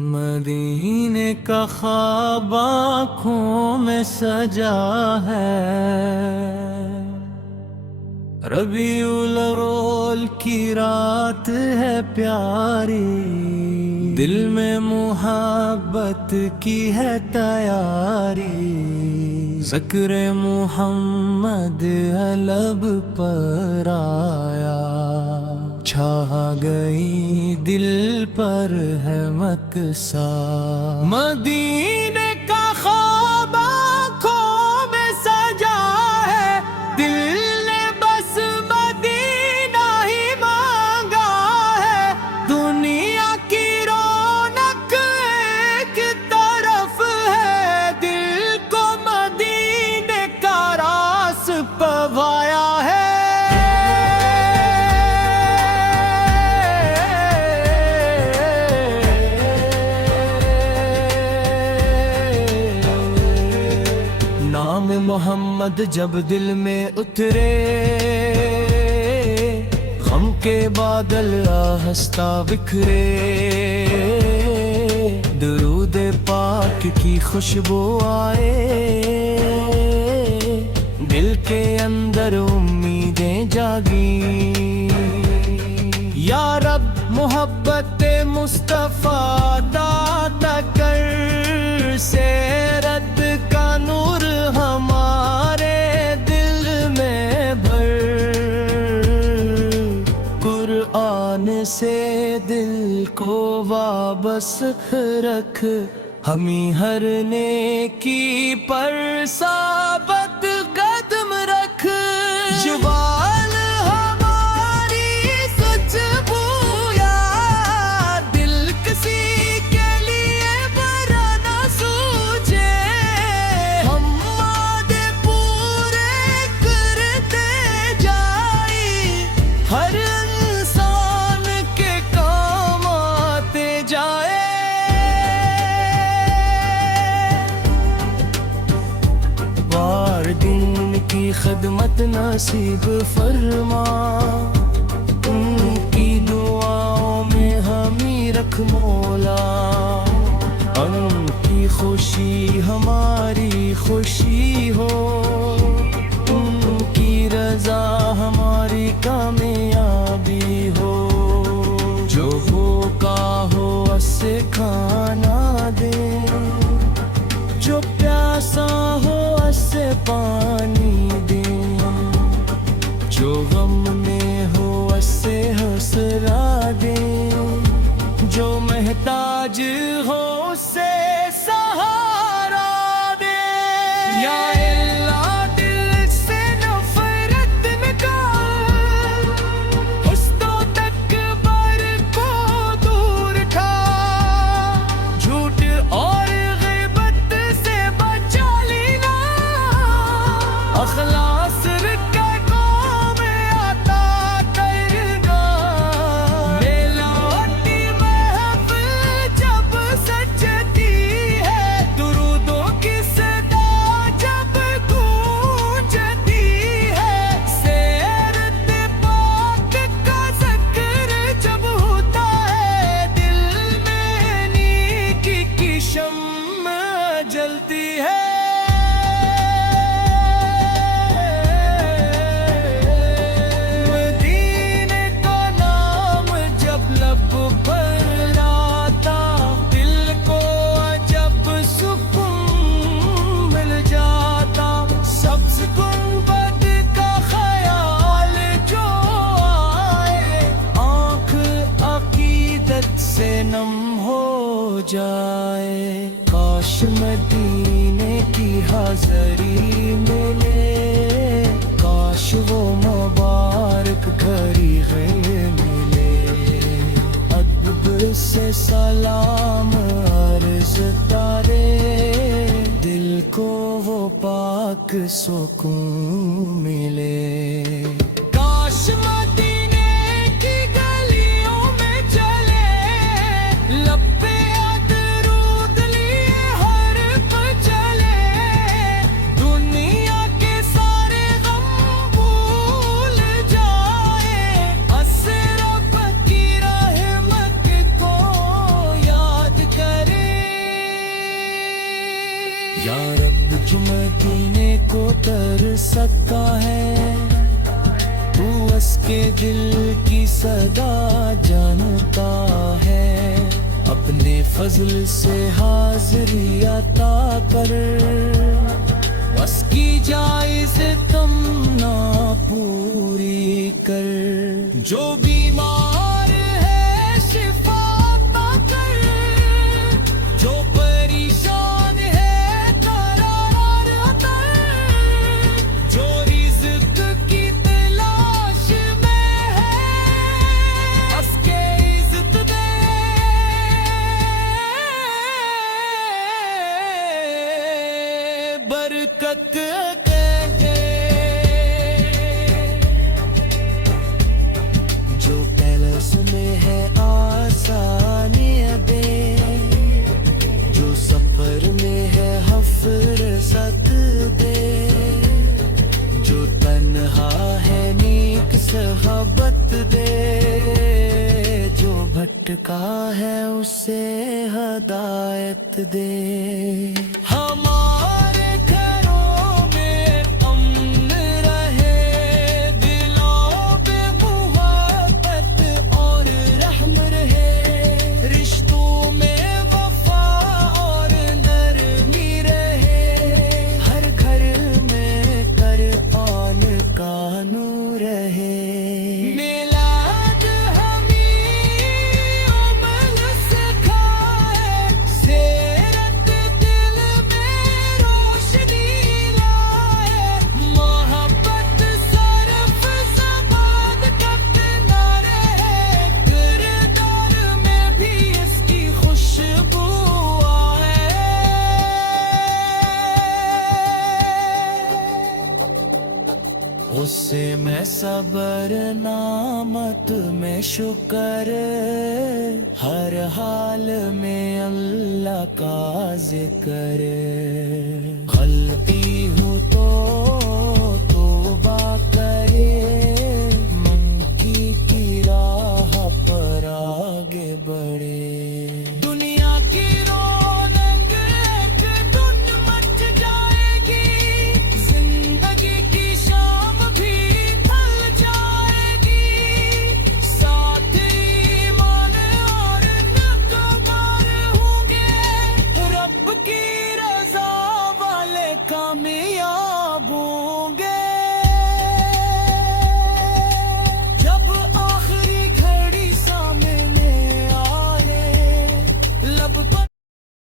مدینے کا خواب آنکھوں میں سجا ہے، ربیع الاول کی رات ہے پیاری، دل میں محبت کی ہے تیاری، ذکر محمد لب پر آیا، چھا گئی دل پر ہے مکثا، مدینے کا خواب آنکھوں میں سجا ہے، دل نے بس مدینہ ہی مانگا ہے، دنیا کی رونق ایک طرف ہے، دل کو مدینے کا راس پوایا ہے۔ محمد جب دل میں اترے، غم کے بادل آہستہ بکھرے، درود پاک کی خوشبو آئے، دل کے اندر امیدیں جاگی، یا رب محبت مصطفیٰ داتا کر، سیرت کا نور ہمارے دل میں بھر، قرآن سے دل کو وابستہ رکھ، ہمیں ہر نیکی پر ثابت قدم رکھ، جوال ہماری سچ بویا، دل کسی کے لیے برا نہ سوچے، ہم وعدے پورے کرتے جائی، ہر انسان کے کام آتے جائے، دین کی خدمت نصیب فرما، ان کی دعاؤں میں ہمیں رکھ مولا، ان کی خوشی ہماری خوشی ہو، ان کی رضا ہماری کامیابی ہو، جو بھوکا ہو اسے کھانا دے، جو پیاسا ہو اسے پانی دیں، جو غم میں ہو اسے حوصلہ دیں، جو محتاج ہو اسے سہارا دیں، یا اللہ دل سے نفرت نکال، حسد و تکبر کو دور کھا، جھوٹ اور اخلاص رکھے قوم عطا کرنا، میلاتی محفل جب سجتی ہے، درودوں کی صدا جب گونجتی ہے، سیرت پاک کا ذکر جب ہوتا ہے، دل میں نیکی کی شمع جلتی ہے، نم ہو جائے، کاش مدینے کی حاضری ملے، کاش وہ مبارک گھڑی ملے، ادب سے سلام عرض تارے، دل کو وہ پاک سکون ملے، کاش یا رب جو مدینے کو تر سکتا ہے، تو اس کے دل کی صدا جانتا ہے، اپنے فضل سے حاضری عطا کر، بس کی جائز تمنا پوری کر، جو بیمار ہے شفا عطا کر، جو پریشان ہے قرار عطا، جو رزق کی تلاش میں ہے اس کے عزت دے، برکت جو پیلس میں ہے آسانیاں دے، جو سفر میں ہے حفرست دے، جو تنہا ہے نیک صحبت دے، جو بھٹکا ہے اسے ہدایت دے، ہمارے گھروں میں امن رہے، دلوں پہ محبت اور رحم رہے، رشتوں میں وفا اور نرمی رہے، ہر گھر میں قرآن کا نور رہے، میلاد ہمیں عمل سکھائے، سیرت دل میں روشنی لائے، محبت صرف زبان تک نہ رہے، کردار میں بھی اس کی خوشبو آئے، غصے میں صبر نعمت میں شکر، ہر حال میں اللہ کا ذکر، غلطی ہو تو توبہ کرے، منکی کی راہ پر آگے بڑھے۔